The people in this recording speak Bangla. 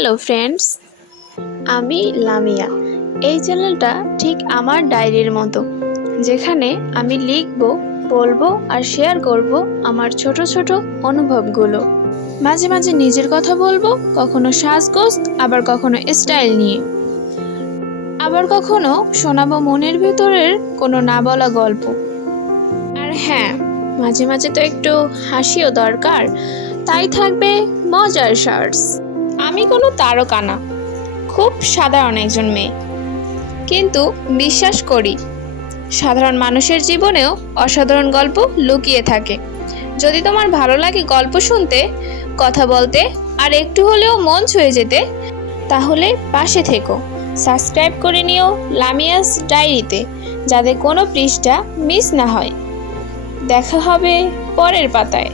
হ্যালো ফ্রেন্ডস, আমি লামিয়া। এই চ্যানেলটা ঠিক আমার ডায়েরির মতো, যেখানে আমি লিখব, বলবো আর শেয়ার করব আমার ছোট ছোট অনুভবগুলো। মাঝে মাঝে নিজের কথা বলবো, কখনো সাজগোজ, আবার কখনো স্টাইল নিয়ে, আবার কখনো শোনাবো মনের ভেতরের কোনো না বলা গল্প। আর হ্যাঁ, মাঝে মাঝে তো একটু হাসিও দরকার, তাই থাকবে মজার শর্টস। আমি কোনো তারকা না, খুব সাধারণ একজন মেয়ে, কিন্তু বিশ্বাস করি সাধারণ মানুষের জীবনেও অসাধারণ গল্প লুকিয়ে থাকে। যদি তোমার ভালো লাগে গল্প শুনতে, কথা বলতে আর একটু হলেও মন ছুঁয়ে যেতে, তাহলে পাশে থেকো। সাবস্ক্রাইব করে নিও লামিয়াস ডায়েরিতে, যাতে কোনো পৃষ্ঠা মিস না হয়। দেখা হবে পরের পাতায়।